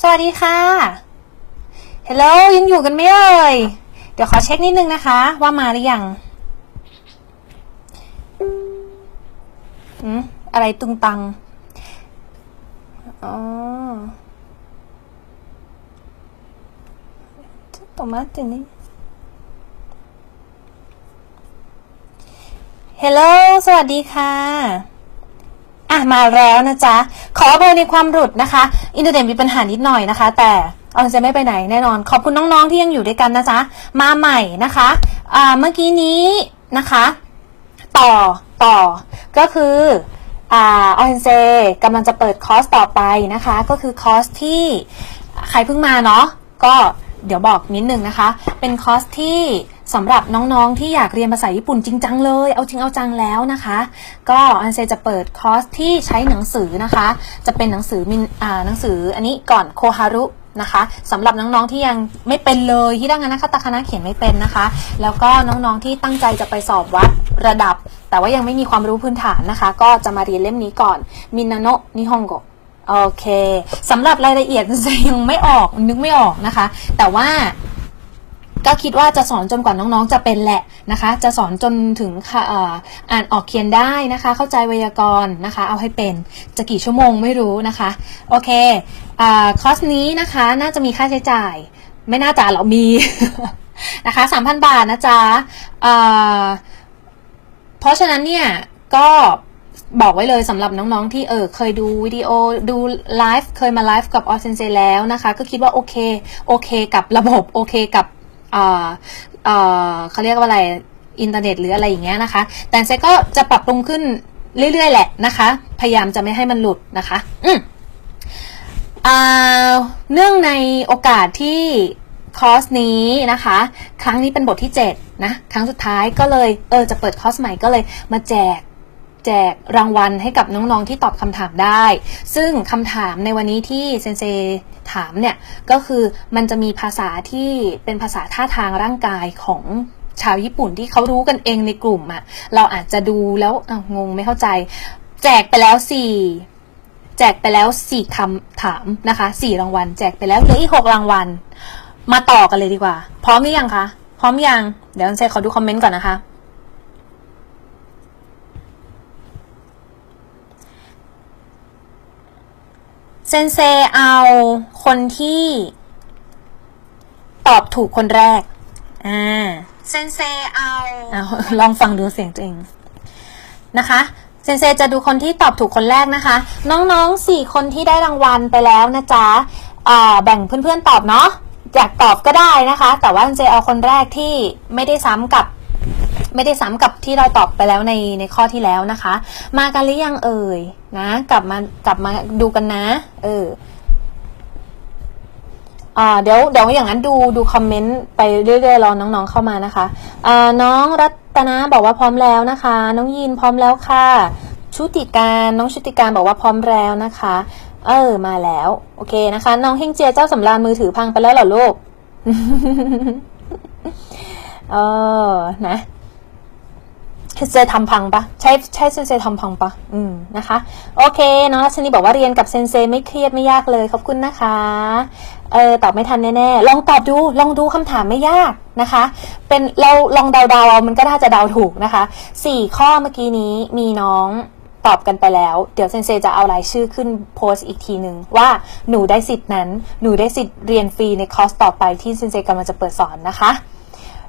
สวัสดีค่ะ ฮัลโหลยังอยู่กันไหมเอ่ย เดี๋ยวขอเช็คนิดนึงนะคะ ว่ามาหรือยังอืมอะไรตุงตัง อ๋อちょっと待ってね。ฮัลโหล สวัสดีค่ะ อะมาแล้วนะจ๊ะ ขออภัยในความหลุดนะคะ อินเทอร์เน็ตมีปัญหานิดหน่อยนะคะ แต่เอาจะไม่ไปไหนแน่นอน ขอบคุณน้องๆที่ยังอยู่ด้วยกันนะจ๊ะ มาใหม่นะคะอ่าเมื่อกี้นี้นะคะ ต่อต่อ ก็คืออ่าออนเซกำลังจะเปิดคอร์สต่อไปนะคะ ก็คือคอร์สที่ใครเพิ่งมาเนาะก็เดี๋ยวบอกนิดนึงนะคะ เป็นคอร์สที่ สำหรับน้องๆที่อยากเรียนภาษาญี่ปุ่นจริงจังเลย เอาจริงเอาจังแล้วนะคะ ก็อันเซจะเปิดคอร์สที่ใช้หนังสือนะคะ จะเป็นหนังสือมินอ่าหนังสืออันนี้ก่อนโคฮารุนะคะสำหรับน้องๆที่ยังไม่เป็นเลยที่ดังนั้นนะคะตาคณะเขียนไม่เป็นนะคะ แล้วก็น้องๆที่ตั้งใจจะไปสอบวัดระดับ แต่ว่ายังไม่มีความรู้พื้นฐานนะคะ ก็จะมาเรียนเล่มนี้ก่อนมินาโนะนิฮงโกโอเคสำหรับรายละเอียดยังไม่ออกนึกไม่ออกนะคะ แต่ว่า ก็คิดว่าจะสอนจนกว่าน้องๆ จะเป็นแหละนะคะ จะสอนจนถึงอ่ออ่านออกเขียนได้นะคะ เข้าใจไวยากรณ์นะคะ เอาให้เป็นจะกี่ชั่วโมงไม่รู้นะคะ โอเคอคอร์สนี้นะคะน่าจะมีค่าใช้จ่าย ไม่น่าจะหรอมีนะคะ3,000บาทนะจ๊ะเพราะฉะนั้นเนี่ยก็บอกไว้เลยสำหรับน้องๆที่เออเคยดูวิดีโอดูไลฟ์เคยมาไลฟ์กับออสเซนเซแล้วนะคะ ก็คิดว่าโอเค โอเคกับระบบโอเคกับ เอ่อเอ่อเขาเรียกว่าอะไรอินเทอร์เน็ตหรืออะไรอย่างเงี้ยนะคะ แต่เซก็จะปรับปรุงขึ้นเรื่อยๆแหละนะคะ พยายามจะไม่ให้มันหลุดนะคะ อืมอ่าเนื่องในโอกาสที่คอร์สนี้นะคะ ครั้งนี้เป็นบทที่ 7 นะ ครั้งสุดท้ายก็เลย เออ จะเปิดคอร์สใหม่ก็เลยมาแจก แจกรางวัลให้กับน้องๆที่ตอบคำถามได้ ซึ่งคำถามในวันนี้ที่เซนเซถามเนี่ย ก็คือมันจะมีภาษาที่เป็นภาษาท่าทางร่างกายของชาวญี่ปุ่นที่เขารู้กันเองในกลุ่มอะเราอาจจะดูแล้วงงไม่เข้าใจ แจกไปแล้วสี่แจกไปแล้วสี่คำถามนะคะสี่รางวัล แจกไปแล้วเหลืออีกหกรางวัล มาต่อกันเลยดีกว่า พร้อมหรือยังคะ พร้อมยัง เดี๋ยวเซนขอดูคอมเมนต์ก่อนนะคะ เซนเซเอาคนที่ ตอบถูกคนแรก อ่า เซนเซเอาเอาลองฟังดูเสียงตัวเองนะคะเซนเซจะดูคนที่ตอบถูกคนแรกนะคะ น้องๆสี่คนที่ได้รางวัลไปแล้วนะจ๊ะอ่าแบ่งเพื่อนๆตอบเนาะอยากตอบก็ได้นะคะ แต่ว่าเซนเซเอาคนแรกที่ไม่ได้ซ้ำกับ ไม่ได้ซ้ำกับที่เราตอบไปแล้วในในข้อที่แล้วนะคะ มากันหรือยังเอ่ยนะ กลับมากลับมาดูกันนะ เอออ่าเดี๋ยวเดี๋ยวอย่างนั้นดูดูคอมเมนต์ไปเรื่อยๆรอน้องๆเข้ามานะคะอ่าน้องรัตนาบอกว่าพร้อมแล้วนะคะ น้องยินพร้อมแล้วค่ะ ชุติการน้องชุติการบอกว่าพร้อมแล้วนะคะ เออมาแล้ว โอเคนะคะ น้องเฮงเจียเจ้าสำราญมือถือพังไปแล้วเหรอลูกเออนะ เซนเซทำพังปะใช่ใช่เซนเซทำพังปะอืมนะคะ โอเคน้องรัชนีบอกว่าเรียนกับเซนเซไม่เครียดไม่ยากเลยขอบคุณนะคะเออตอบไม่ทันแน่ๆลองตอบดูลองดูคำถามไม่ยากนะคะ เป็นเราลองเดาๆเอามันก็น่าจะเดาถูกนะคะสี่ข้อเมื่อกี้นี้มีน้องตอบกันไปแล้ว เดี๋ยวเซนเซจะเอารายชื่อขึ้นโพสต์อีกทีหนึ่งว่าหนูได้สิทธิ์นั้นหนูได้สิทธิ์เรียนฟรีในคอร์สต่อไปที่เซนเซกำลังจะเปิดสอนนะคะ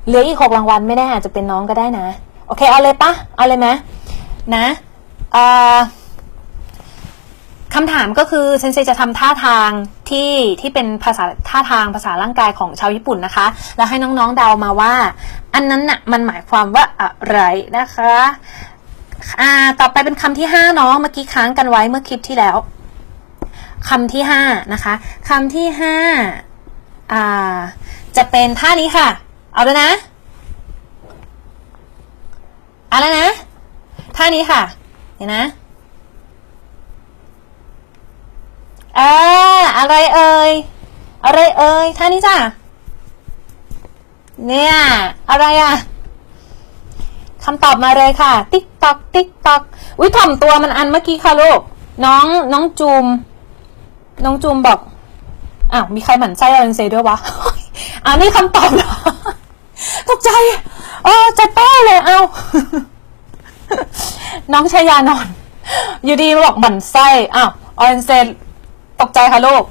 เหลืออีกหกรางวัลไม่แน่อาจจะเป็นน้องก็ได้นะ โอเค เอาเลยปะเอาเลยไหมนะคำถามก็คือเซนเซจะทำท่าทางที่ที่เป็นภาษาท่าทางภาษาร่างกายของชาวญี่ปุ่นนะคะ แล้วให้น้องๆเดามาว่า อันนั้นน่ะมันหมายความว่าอะไรนะคะอ่าต่อไปเป็นคำที่ห้าเนาะเมื่อกี้ค้างกันไว้เมื่อคลิปที่แล้วคำที่ห้านะคะคำที่ห้าอ่าจะเป็นท่านี้ค่ะ เอาเลยนะ อาแล้วนะ ท่านี้ค่ะ เห็นนะอ่าอะไรเอ่ย อะไรเอ่ย ท่านี้จ้ะ เนี่ย อะไรอะคำตอบมาเลยค่ะ ติ๊กตอก ติ๊กตอก อุ้ยถ่อมตัวมันอันเมื่อกี้ค่ะลูก น้อง น้องจูม น้องจูมบอก อ้าว มีใครหมั่นไส้ออนเซด้วยวะ อ่านี่คำตอบเหรอ ตกใจ เออจะแป้เลยเอา น้องชายานอน อยู่ดีมาบอกหมั่นไส้อ้าวออนเซนตกใจค่ะลูก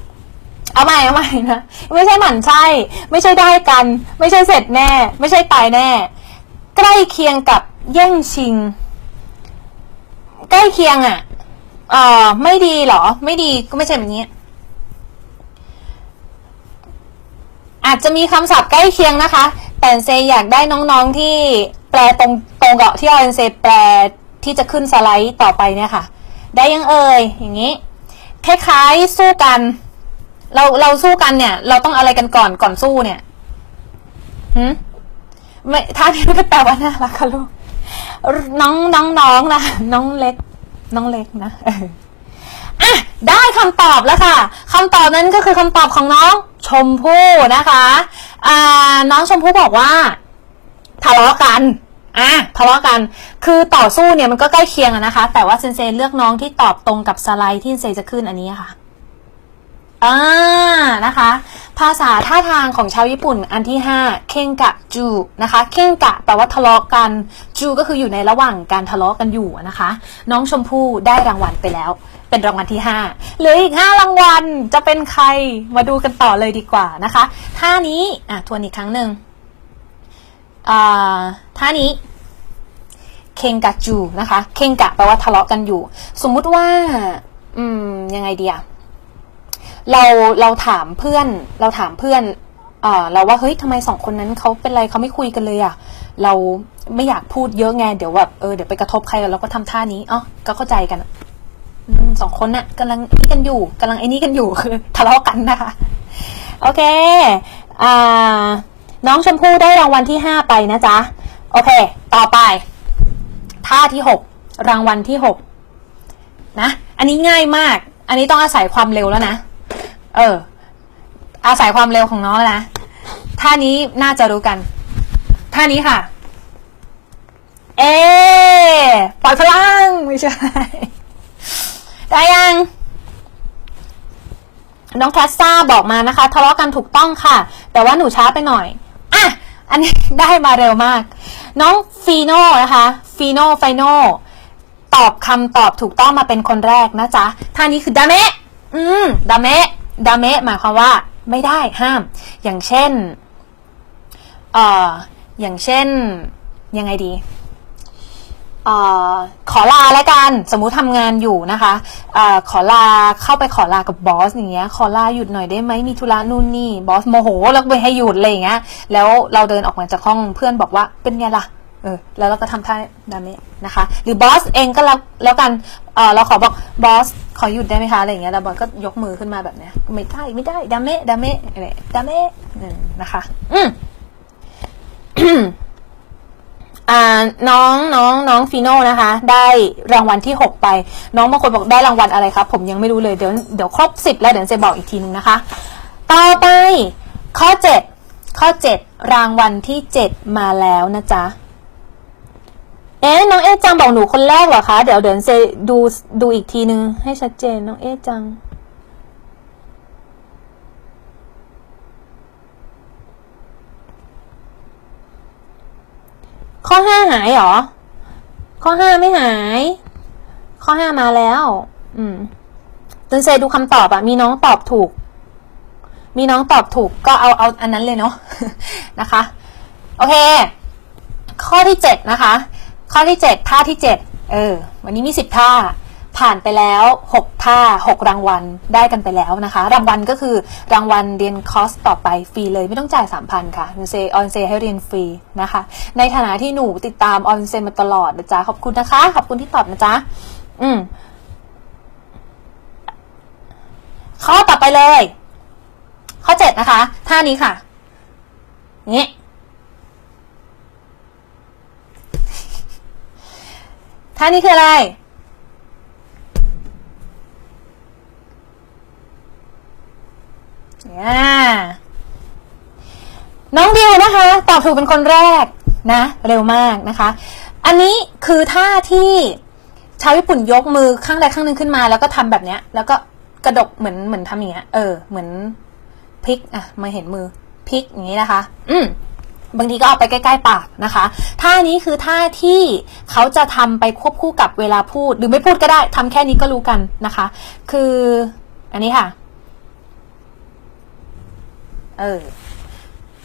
เอาใหม่เอาใหม่นะ ไม่ใช่หมั่นไส้ไม่ใช่ได้กัน ไม่ใช่เสร็จแน่ ไม่ใช่ตายแน่ ใกล้เคียงกับแย่งชิง ใกล้เคียงอะเอ่อไม่ดีเหรอ ไม่ดีก็ไม่ใช่แบบนี้ อาจจะมีคำศัพท์ใกล้เคียงนะคะ แต่เซอยากได้น้องๆที่แปลตรงตรงกับที่ออนเซแปลที่จะขึ้นสไลด์ต่อไปเนี่ยค่ะ ได้ยังเอ่ยอย่างนี้ คล้ายๆสู้กัน เราเราสู้กันเนี่ย เราต้องอะไรกันก่อนก่อนสู้เนี่ยหืมไม่ท่านี้ไม่แปลว่าน่ารักค่ะลูกน้องน้องน้องนะน้องเล็ก น้องเล็กนะอออะได้คำตอบแล้วค่ะคำตอบนั้นก็คือคำตอบของน้องชมพู่นะคะ อ่าน้องชมพู่บอกว่าทะเลาะกันอะทะเลาะกัน คือต่อสู้เนี่ยมันก็ใกล้เคียงอะนะคะ แต่ว่าเซนเซเลือกน้องที่ตอบตรงกับสไลด์ที่เซนเซจะขึ้นอันนี้ค่ะอ่านะคะ ภาษาท่าทางของชาวญี่ปุ่นอันที่ 5 เคงกะจูนะคะเคงกะแปลว่าทะเลาะกัน จูก็คืออยู่ในระหว่างการทะเลาะกันอยู่นะคะ น้องชมพู่ได้รางวัลไปแล้ว เป็นรางวัลที่5เหลืออีก 5 รางวัลจะเป็นใครมาดูกันต่อเลยดีกว่านะคะท่านี้อะทวนอีกครั้งหนึ่งอ่าท่านี้เคงกะจูนะคะเคงกะแปลว่าทะเลาะกันอยู่ สมมุติว่า อืมยังไงดีอะ เราเราถามเพื่อน เราถามเพื่อนเอ่อเราว่าเฮ้ยทำไมสองคนนั้นเขาเป็นไรเขาไม่คุยกันเลยอะ่ะเราไม่อยากพูดเยอะไงเดี๋ยวแบบเออเดี๋ยวไปกระทบใครเราก็ทำท่านี้อ๋อก็เข้าใจกันสองคนน่ะกำลังนี่กันอยู่กำลังไอ้นี่กันอยู่คือทะเลาะกันนะคะโอเคอ่าน้องชมพู่ได้รางวัลที่ห้าไปนะจ๊ะโอเค ต่อไป ท่าที่หกรางวัลที่หกนะ อันนี้ง่ายมาก อันนี้ต้องอาศัยความเร็วแล้วนะ เออ อาศัยความเร็วของน้องแล้วนะท่านี้น่าจะรู้กัน ท่านี้ค่ะ เอปล่อยพลัง ไม่ใช่ ได้ยัง น้องแคสซ่าบอกมานะคะ ทะเลาะกันถูกต้องค่ะ แต่ว่าหนูช้าไปหน่อย อะ อันนี้ได้มาเร็วมาก น้องฟีโน่นะคะ ฟีโน่ไฟโน่ตอบคำตอบถูกต้องมาเป็นคนแรกนะจ๊ะ ท่านี้คือดาเมะ อืม ดาเมะ ดาเมะหมายความว่าไม่ได้ห้าม อย่างเช่นเอ่ออย่างเช่นยังไงดีเอ่อขอลาแล้วกัน สมมุติทำงานอยู่นะคะเอ่อขอลาเข้าไปขอลากับบอสอย่างเงี้ย ขอลาหยุดหน่อยได้ไหมมีธุระนู่นนี่ บอสโมโหแล้วไปให้หยุดอะไรอย่างเงี้ย แล้วเราเดินออกมาจากห้องเพื่อนบอกว่าเป็นไงล่ะ เออแล้วเราก็ทำท่าดาเมะนะคะ หรือบอสเองก็แล้วแล้วกันเออเราขอบอกบอสขอหยุดได้ไหมคะอะไรอย่างเงี้ยแล้วบอสก็ยกมือขึ้นมาแบบเนี้ยไม่ได้ไม่ได้ดาเมะดาเมะอะไรดาเมะอืมนะคะ อืมอ่าน้องน้องน้องฟีโน่นะคะ ได้รางวัลที่หกไป น้องบางคนบอกได้รางวัลอะไรครับ ผมยังไม่รู้เลยเดี๋ยวเดี๋ยวครบสิบแล้วเดี๋ยวจะบอกอีกทีนึงนะคะ ต่อไปข้อเจ็ดข้อเจ็ดรางวัลที่เจ็ดมาแล้วนะจ๊ะ เอ๊ะน้องเอ๊ะจังบอกหนูคนแรกเหรอคะ เดี๋ยวเดี๋ยวเซดูดูอีกทีนึง ให้ชัดเจนน้องเอ๊ะจัง ข้อห้าหายเหรอ ข้อห้าไม่หาย ข้อห้ามาแล้ว อืมจนเซดูคำตอบอะมีน้องตอบถูก มีน้องตอบถูกก็เอาเอาอันนั้นเลยเนาะนะคะ โอเค ข้อที่เจ็ดนะคะ ข้อที่เจ็ดท่าที่เจ็ดเออ วันนี้มีสิบท่า ผ่านไปแล้วหกท่าหกรางวัล ได้กันไปแล้วนะคะ รางวัลก็คือรางวัลเรียนคอร์สต่อไปฟรีเลยไม่ต้องจ่ายสามพันค่ะนูเซออนเซให้เรียนฟรีนะคะ ในฐานะที่หนูติดตามออนเซมาตลอดนะจ๊ะ ขอบคุณนะคะ ขอบคุณที่ตอบนะจ๊ะ อืม ข้อต่อไปเลย ข้อเจ็ดนะคะ ท่านี้ค่ะงี้ ท่านี้คืออะไรอ่าน้องดิวนะคะ ตอบถูกเป็นคนแรกนะ เร็วมากนะคะ อันนี้คือท่าที่ชาวญี่ปุ่นยกมือข้างใดข้างหนึ่งขึ้นมา แล้วก็ทำแบบเนี้ย แล้วก็กระดกเหมือนเหมือนทำอย่างเงี้ย เออ เหมือนพลิก อะ มาเห็นมือพลิกอย่างนี้นะคะ อืม บางทีก็เอาไปใกล้ๆปากนะคะ ท่านี้คือท่าที่เขาจะทำไปควบคู่กับเวลาพูด หรือไม่พูดก็ได้ทำแค่นี้ก็รู้กันนะคะ คืออันนี้ค่ะ เออ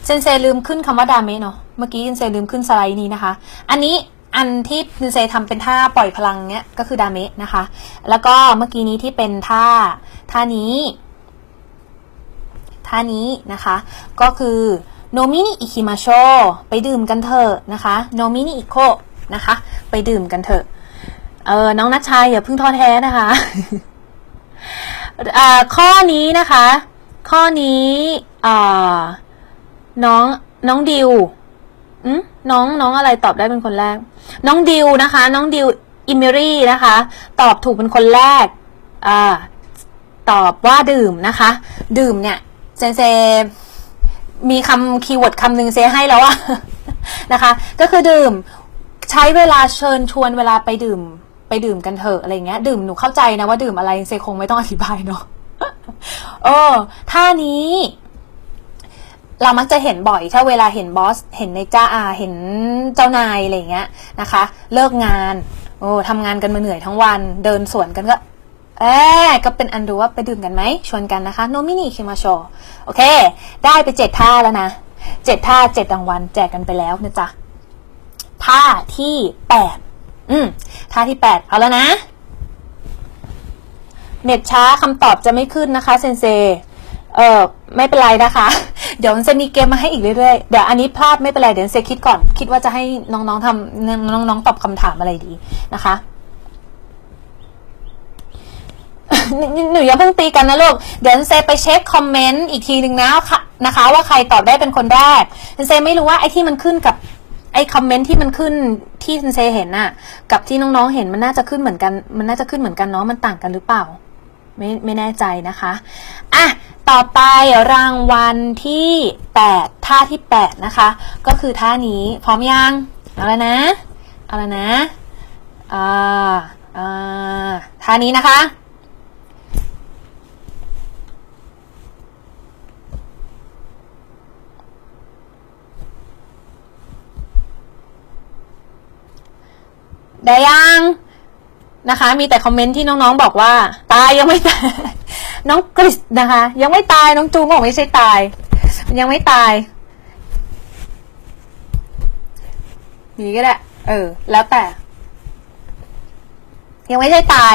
เซนเซลืมขึ้นคำว่าดาเมะเนาะ เมื่อกี้เซนเซลืมขึ้นสไลด์นี้นะคะ อันนี้อันที่เซนเซทำเป็นท่าปล่อยพลังเนี้ยก็คือดาเมะนะคะ แล้วก็เมื่อกี้นี้ที่เป็นท่าท่านี้ ท่านี้นะคะ ก็คือ โนมินิอิคิมาโชไปดื่มกันเถอะนะคะโนมินิอิโคนะคะ ไปดื่มกันเถอะเออน้องนัชชัยอย่าเพิ่งท้อแท้นะคะอ่าข้อนี้นะคะ ข้อนี้อ่าน้องน้องดิวอืมน้องน้องอะไรตอบได้เป็นคนแรก น้องดิวนะคะ น้องดิวอิมิรี่นะคะ ตอบถูกเป็นคนแรกอ่าตอบว่าดื่มนะคะ ดื่มเนี่ยเซนเซ มีคำคีย์เวิร์ดคำหนึ่งเซให้แล้วอะนะคะ ก็คือดื่มใช้เวลาเชิญชวนเวลาไปดื่มไปดื่มกันเถอะอะไรเงี้ย ดื่มหนูเข้าใจนะว่าดื่มอะไรเซคงไม่ต้องอธิบายเนาะเออท่านี้ เรามักจะเห็นบ่อยถ้าเวลาเห็นบอส เห็นในจ้าอาเห็นเจ้านายอะไรเงี้ยนะคะ เลิกงานโอ้ทำงานกันมาเหนื่อยทั้งวัน เดินสวนกันก็ เอ๊ก็เป็นอันดูว่าไปดื่มกันไหม ชวนกันนะคะ โนมินิคิมาโชโอเค ได้ไปเจ็ดท่าแล้วนะเจ็ดท่าเจ็ดรางวัลแจกกันไปแล้วนะจ๊ะ ท่าที่แปดอืม ท่าที่แปดเอาแล้วนะ เน็ตช้าคำตอบจะไม่ขึ้นนะคะเซนเซ เออไม่เป็นไรนะคะ เดี๋ยวจะมีเกมมาให้อีกเรื่อยๆ เดี๋ยวอันนี้พลาดไม่เป็นไร เดี๋ยวเซคิดก่อน คิดว่าจะให้น้องๆทำน้องๆตอบคำถามอะไรดีนะคะ หนูอย่าเพิ่งตีกันนะลูก เดี๋ยวเซไปเช็คคอมเมนต์อีกทีหนึ่งนะค่ะนะคะ ว่าใครตอบได้เป็นคนแรกเซไม่รู้ว่าไอ้ที่มันขึ้นกับไอ้คอมเมนต์ที่มันขึ้นที่เซเห็นน่ะ กับที่น้องๆเห็นมันน่าจะขึ้นเหมือนกัน มันน่าจะขึ้นเหมือนกันเนาะมันต่างกันหรือเปล่า ไม่ไม่แน่ใจนะคะอะต่อไปรางวัลที่แปดท่าที่แปดนะคะ ก็คือท่านี้พร้อมยังเอาแล้วนะเอาแล้วนะอ่าอ่าท่านี้นะคะ ได้ยังนะคะ มีแต่คอมเมนต์ที่น้องๆบอกว่า ตายยังไม่ตาย น้องกฤษนะคะ ยังไม่ตายน้องจูงบอกไม่ใช่ตาย ยังไม่ตายนี่ก็ได้เออ แล้วแต่ ยังไม่ใช่ตาย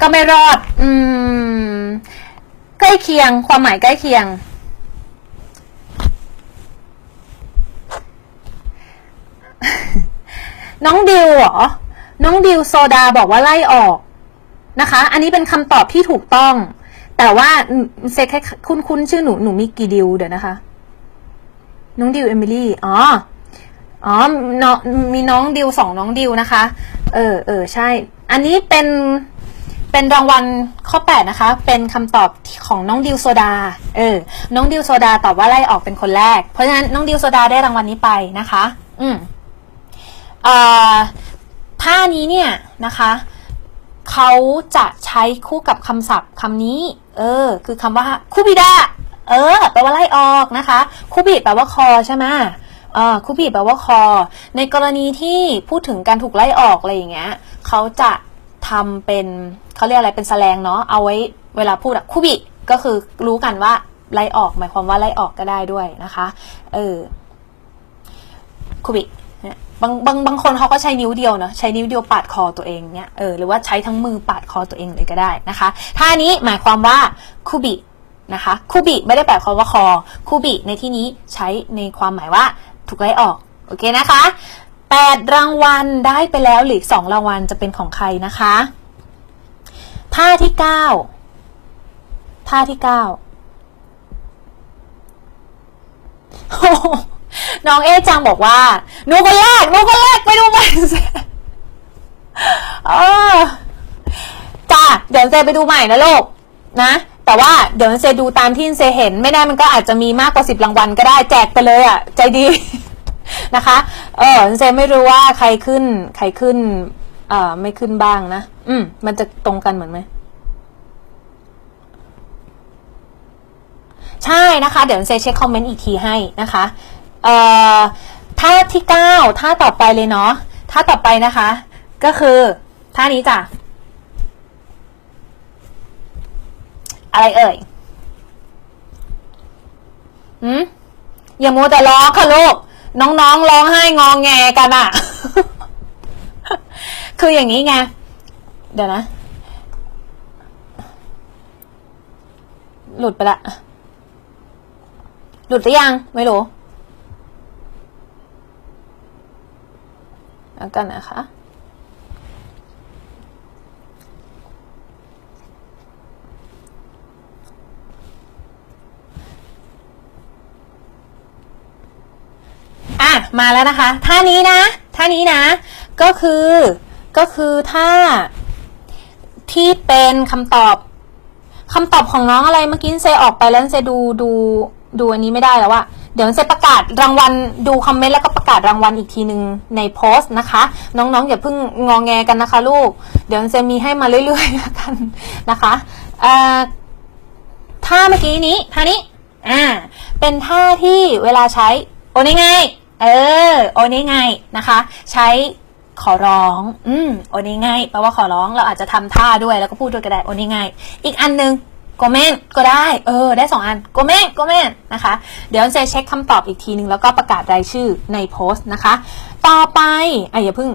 ก็ไม่รอด อืม ใกล้เคียง ความหมายใกล้เคียง น้องดิวเหรอ น้องดิวโซดาบอกว่าไล่ออกนะคะ อันนี้เป็นคำตอบที่ถูกต้อง แต่ว่าเซคคุ้นคุ้นชื่อหนูหนูมีกี่ดิวเดี๋ยวนะคะ น้องดิวเอมิลี่ อ๋อ อ๋อน้องมีน้องดิวสองน้องดิวนะคะ เออเออใช่ อันนี้เป็นเป็นรางวัลข้อ 8 นะคะ เป็นคำตอบของน้องดิวโซดา เออ น้องดิวโซดาตอบว่าไล่ออกเป็นคนแรก เพราะฉะนั้นน้องดิวโซดาได้รางวัลนี้ไปนะคะ อืม ท่านี้เนี่ยนะคะเขาจะใช้คู่กับคำศัพท์คำนี้ เออ คือคำว่าคูบิดาเออ แปลว่าไล่ออกนะคะคูบิแปลว่าคอใช่ไหมเออคูบิแปลว่าคอ ในกรณีที่พูดถึงการถูกไล่ออกอะไรอย่างเงี้ยเขาจะทำเป็นเขาเรียกอะไรเป็นแสลงเนาะเอาไว้เวลาพูดอะคูบิก็คือรู้กันว่าไล่ออก หมายความว่าไล่ออกก็ได้ด้วยนะคะ เออคูบิเนี่ย บางบางบางคนเขาก็ใช้นิ้วเดียวเนาะใช้นิ้วเดียวปาดคอตัวเองเนี่ยเออหรือว่าใช้ทั้งมือปาดคอตัวเองเลยก็ได้นะคะท่านี้หมายความว่าคูบินะคะคูบิไม่ได้แปลความว่าคอคูบิในที่นี้ใช้ในความหมายว่าถูกไล่ออกโอเคนะคะแปดรางวัลได้ไปแล้วหลืออกสองรางวัลจะเป็นของใครนะคะท่าที่เก้าท่าที่เก้าโอ้ น้องเอจังบอกว่าหนูคนแรกหนูคนแรกไปดูใหม่สิเออจ้าเดี๋ยวเซไปดูใหม่นะลูกนะ แต่ว่าเดี๋ยวเซดูตามที่เซเห็น ไม่ได้มันก็อาจจะมีมากกว่าสิบรางวัลก็ได้แจกไปเลยอะ ใจดีนะคะ เออเซไม่รู้ว่าใครขึ้น ใครขึ้น เอ่อ ไม่ขึ้นบ้างนะ อืม มันจะตรงกันเหมือนไหมใช่นะคะ เดี๋ยวเซเช็คคอมเมนต์อีกทีให้นะคะ เอ่อท่าที่9ท่าต่อไปเลยเนาะท่าต่อไปนะคะ ก็คือท่านี้จ้ะอะไรเอ่ยหืมอย่ามัวแต่ร้องค่ะลูก น้องๆร้องไห้งองแงกันอะคืออย่างนี้ไง เดี๋ยวนะ หลุดไปละ หลุดหรือยัง ไม่รู้ แล้วกันนะคะ อะ มาแล้วนะคะ ท่านี้นะ ท่านี้นะ ก็คือ ก็คือท่าที่เป็นคำตอบคำตอบของน้องอะไรเมื่อกี้เซออกไปแล้วเซดูดูดูอันนี้ไม่ได้แล้วอะ เดี๋ยวเซประกาศรางวัลดูคอมเมนต์แล้วก็ประกาศรางวัลอีกทีหนึ่งในโพสต์นะคะ น้องๆอย่าเพิ่งงองแงกันนะคะลูก เดี๋ยวเซมีให้มาเรื่อยๆกันนะคะท่าเมื่อกี้นี้ท่านี้อ่าเป็นท่าที่เวลาใช้โอนี่ไงเออโอนี่ไงนะคะ ใช้ขอร้อง อืมโอนี่ไงแปลว่าขอร้องเราอาจจะทำท่าด้วยแล้วก็พูดด้วยก็ได้โอนี่ไงอีกอันหนึง โกเมนก็ได้ เออ ได้สองอันโกเมนโกเมนนะคะ เดี๋ยวเซเช็คคำตอบอีกทีนึง แล้วก็ประกาศรายชื่อในโพสต์นะคะ ต่อไปอะอย่าเพิ่ง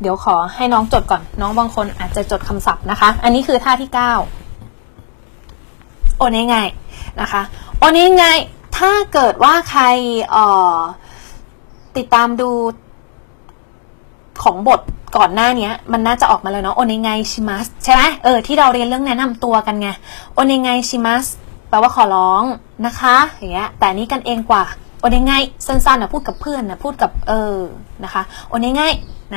เดี๋ยวขอให้น้องจดก่อน น้องบางคนอาจจะจดคำศัพท์นะคะ อันนี้คือท่าที่ 9 โอนี้ไงนะคะโอนี้ไงถ้าเกิดว่าใครออติดตามดู ของบทก่อนหน้านี้มันน่าจะออกมาแล้วเนาะโอเนไงชิมัสใช่ไหมเออที่เราเรียนเรื่องแนะนำตัวกันไงโอเนไงชิมัสแปลว่าขอร้องนะคะอย่างเงี้ยแต่นี้กันเองกว่าโอเนไงสั้นๆนะพูดกับเพื่อนนะพูดกับเออนะคะโอเนไง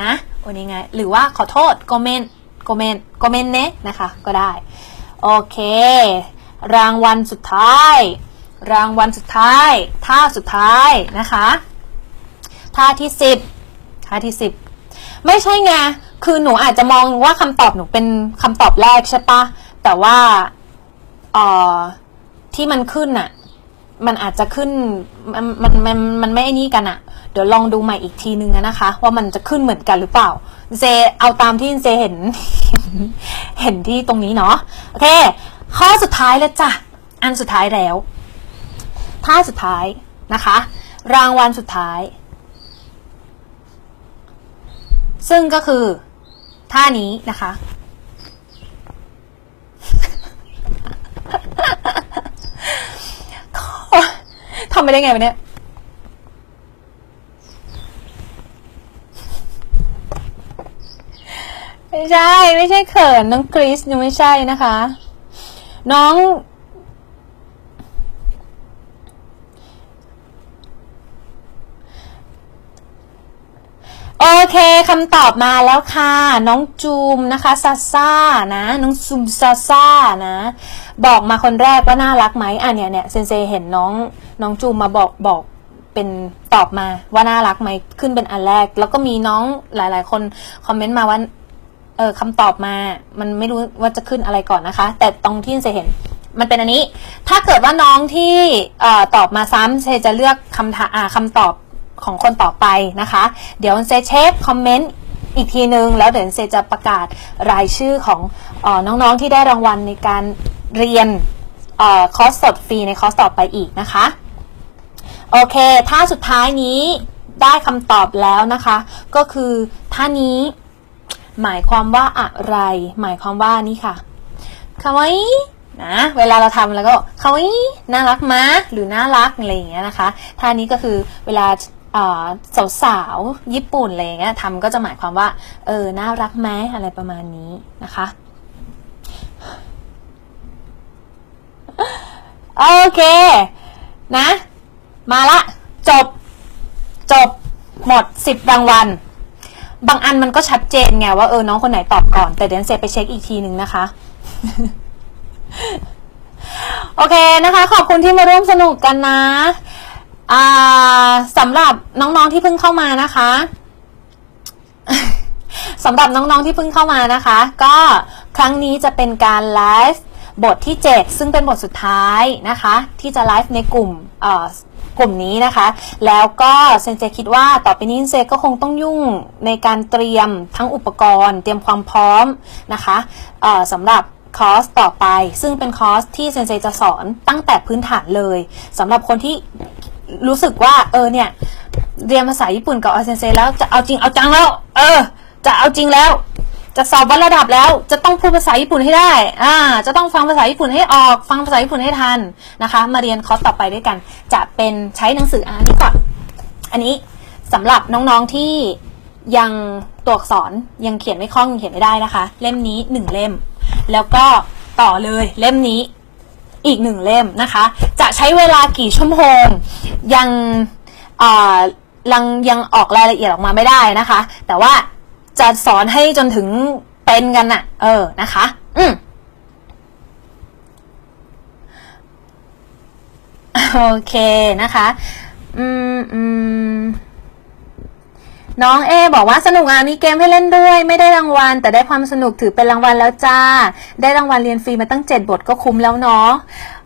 นะโอเนไงหรือว่าขอโทษโกเมนโกเมนโกเมนเนะนะคะก็ได้โอเค รางวัลสุดท้าย รางวัลสุดท้าย ท่าสุดท้ายนะคะ ท่าที่สิบท่าที่สิบ ไม่ใช่ไง คือหนูอาจจะมองว่าคำตอบหนูเป็นคำตอบแรกใช่ปะ แต่ว่าเอ่อที่มันขึ้นอะมันอาจจะขึ้น มันมันมันมันไม่ไอ้นี่กันอะเดี๋ยวลองดูใหม่อีกทีนึงอะนะคะ ว่ามันจะขึ้นเหมือนกันหรือเปล่าเซเอาตามที่เซเห็น เห็นที่ตรงนี้เนาะ โอเค ข้อสุดท้ายแล้วจ้ะ อันสุดท้ายแล้วท่าสุดท้ายนะคะ รางวัลสุดท้าย ซึ่งก็คือท่านี้นะคะ ทำไปได้ไงวะเนี่ยไม่ใช่ ไม่ใช่เขินน้องกริสยังไม่ใช่นะคะ น้อง เคคำตอบมาแล้วค่ะ น้องจูมนะคะซาซ่านะ น้องซูมซาซ่านะ บอกมาคนแรกว่าน่ารักไหมอะเนี่ยเนี่ยเซนเซเห็นน้องน้องจูมมาบอกบอกเป็นตอบมาว่าน่ารักไหมขึ้นเป็นอันแรก แล้วก็มีน้องหลายๆ คนคอมเมนต์มาว่าเออคำตอบมา มันไม่รู้ว่าจะขึ้นอะไรก่อนนะคะ แต่ตรงที่เซเห็นมันเป็นอันนี้ ถ้าเกิดว่าน้องที่ออตอบมาซ้ำเซจะเลือกคำถามอ่าคำตอบ ของคนต่อไปนะคะ เดี๋ยวเซเช็คคอมเมนต์อีกทีนึง แล้วเดี๋ยวเซจะประกาศรายชื่อของออน้องๆที่ได้รางวัลในการเรียนออคอร์สสดฟรีในคอร์สต่อไปอีกนะคะ โอเค ถ้าสุดท้ายนี้ได้คำตอบแล้วนะคะ ก็คือท่านี้หมายความว่าอะไร หมายความว่านี่ค่ะคาวาอินะเวลาเราทำแล้วก็คาวาอิน่ารักมะหรือน่ารักอะไรอย่างเงี้ยนะคะท่านี้ก็คือเวลา สาวสาวๆญี่ปุ่นอะไรเงี้ยทำก็จะหมายความว่า เออ น่ารักไหมอะไรประมาณนี้นะคะโอเค นะ มาละ จบ จบ หมดสิบรางวัล บางอันมันก็ชัดเจนไงว่าเออ น้องคนไหนตอบก่อน แต่เดี๋ยวเซไปเช็คอีกทีหนึ่งนะคะ โอเคนะคะ ขอบคุณที่มาร่วมสนุกกันนะ อ่า สำหรับน้องๆที่เพิ่งเข้ามานะคะสำหรับน้องๆที่เพิ่งเข้ามานะคะ ก็ครั้งนี้จะเป็นการไลฟ์บทที่ 7 ซึ่งเป็นบทสุดท้ายนะคะ ที่จะไลฟ์ในกลุ่มกลุ่มนี้นะคะ แล้วก็เซนเจคิดว่าต่อไปนี้เซนเจก็คงต้องยุ่งในการเตรียมทั้งอุปกรณ์ เตรียมความพร้อมนะคะสำหรับคอร์สต่อไป ซึ่งเป็นคอร์สที่เซนเจจะสอนตั้งแต่พื้นฐานเลยสำหรับคนที่ รู้สึกว่า เออเนี่ย เรียนภาษาญี่ปุ่นกับอาเซนเซแล้วจะเอาจริงเอาจังแล้ว เออ จะเอาจริงแล้ว จะสอบวัดระดับแล้ว จะต้องพูดภาษาญี่ปุ่นให้ได้ อ่า จะต้องฟังภาษาญี่ปุ่นให้ออก ฟังภาษาญี่ปุ่นให้ทันนะคะ มาเรียนคอร์สต่อไปด้วยกัน จะเป็นใช้หนังสืออะอันนี้ก่อนอันนี้สำหรับน้องๆที่ยังตัวอักษรยังเขียนไม่คล่องยังเขียนไม่ได้นะคะ เล่มนี้หนึ่งเล่ม แล้วก็ต่อเลยเล่มนี้ อีกหนึ่งเล่มนะคะ จะใช้เวลากี่ชั่วโมงยังอ่ายังยังออกรายละเอียดออกมาไม่ได้นะคะ แต่ว่าจะสอนให้จนถึงเป็นกันน่ะ เออนะคะ อืมโอเคนะคะ อืมอืม น้องเอบอกว่าสนุกอะมีเกมให้เล่นด้วย ไม่ได้รางวัล แต่ได้ความสนุกถือเป็นรางวัลแล้วจ้า ได้รางวัลเรียนฟรีมาตั้ง 7 บทก็คุ้มแล้วเนาะ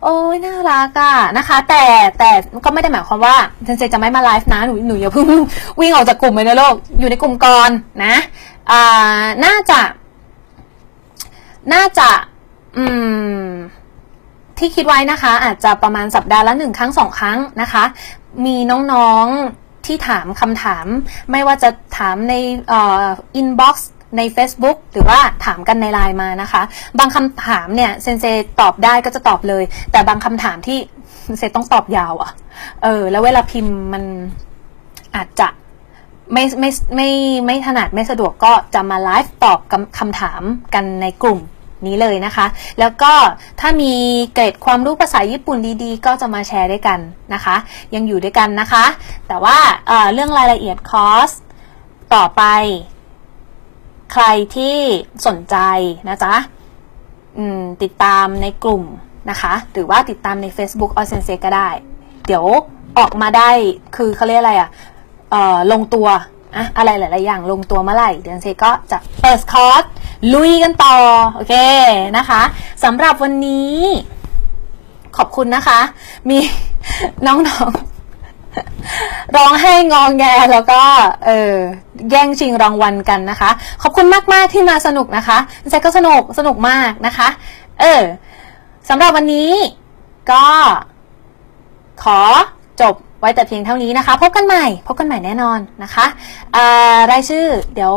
โอ้ยน่ารักอะนะคะ แต่แต่ก็ไม่ได้หมายความว่าเซนเซจะไม่มาไลฟ์นะหนูหนูอย่าเพิ่งวิ่งออกจากกลุ่มไปนะโลกอยู่ในกลุ่มก่อนนะอ่าน่าจะ น่าจะอืมที่คิดไว้นะคะ อาจจะประมาณสัปดาห์ละหนึ่งครั้งสองครั้งนะคะ มีน้องๆ ที่ถามคำถามไม่ว่าจะถามในอินบ็อกซ์ใน Facebook หรือว่าถามกันในไลน์มานะคะ บางคำถามเนี่ยเซนเซตอบได้ก็จะตอบเลย แต่บางคำถามที่เซนเซต้องตอบยาวอะ่ะ เออ แล้วเวลาพิมพ์มันอาจจะไม่ไม่ไม่ไม่ถนัดไม่สะดวกก็จะมาไลฟ์ตอบคำถามกันในกลุ่ม นี้เลยนะคะ แล้วก็ถ้ามีเกรดความรู้ภาษาญี่ปุ่นดีๆ ก็จะมาแชร์ด้วยกันนะคะ ยังอยู่ด้วยกันนะคะ แต่ว่าเเรื่องรายละเอียดคอร์สต่อไป ใครที่สนใจนะจ๊ะติดตามในกลุ่มนะคะ หรือว่าติดตามใน Facebook o r s e n s e ก็ได้ เดี๋ยวออกมาได้คือเขาเรียกอะไรอะเอ่อลงตัว อะอะไรหลาย ๆ อย่างลงตัวเมื่อไหร่ เดือนเซก็จะเปิดคอร์สลุยกันต่อ โอเคนะคะสำหรับวันนี้ ขอบคุณนะคะ มีน้องๆร้องให้งองแงแล้วก็เออแย่งชิงรางวัลกันนะคะ ขอบคุณมาก ๆ ที่มาสนุกนะคะเซก็สนุกสนุกมากนะคะ เออสำหรับวันนี้ก็ขอจบไว้แต่เพียงเท่านี้นะคะ พบกันใหม่ พบกันใหม่แน่นอนนะคะอ่ารายชื่อเดี๋ยว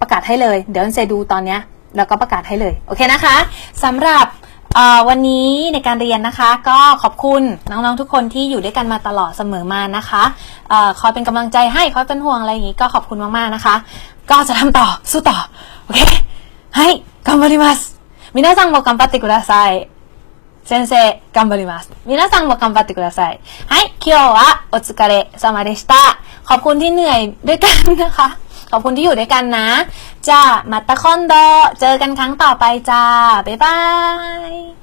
ประกาศให้เลย เดี๋ยวเซดูตอนเนี้ยแล้วก็ประกาศให้เลย โอเคนะคะสำหรับเอ่อวันนี้ในการเรียนนะคะ ก็ขอบคุณน้องๆทุกคนที่อยู่ด้วยกันมาตลอดเสมอมานะคะเอ่อคอยเป็นกำลังใจให้คอยเป็นห่วงอะไรอย่างนี้ก็ขอบคุณมากๆนะคะ ก็จะทำต่อสู้ต่อโอเคให้頑張ります皆さんも頑張ってください 先生、頑張ります。皆さんも頑張ってください。はい、今日はお疲れ様でした。ขอบคุณที่เหนื่อยด้วยกันนะคะ ขอบคุณที่อยู่ด้วยกันนะ จ้ามาตะคอนโด เจอกันครั้งต่อไปจ้า บ๊ายบาย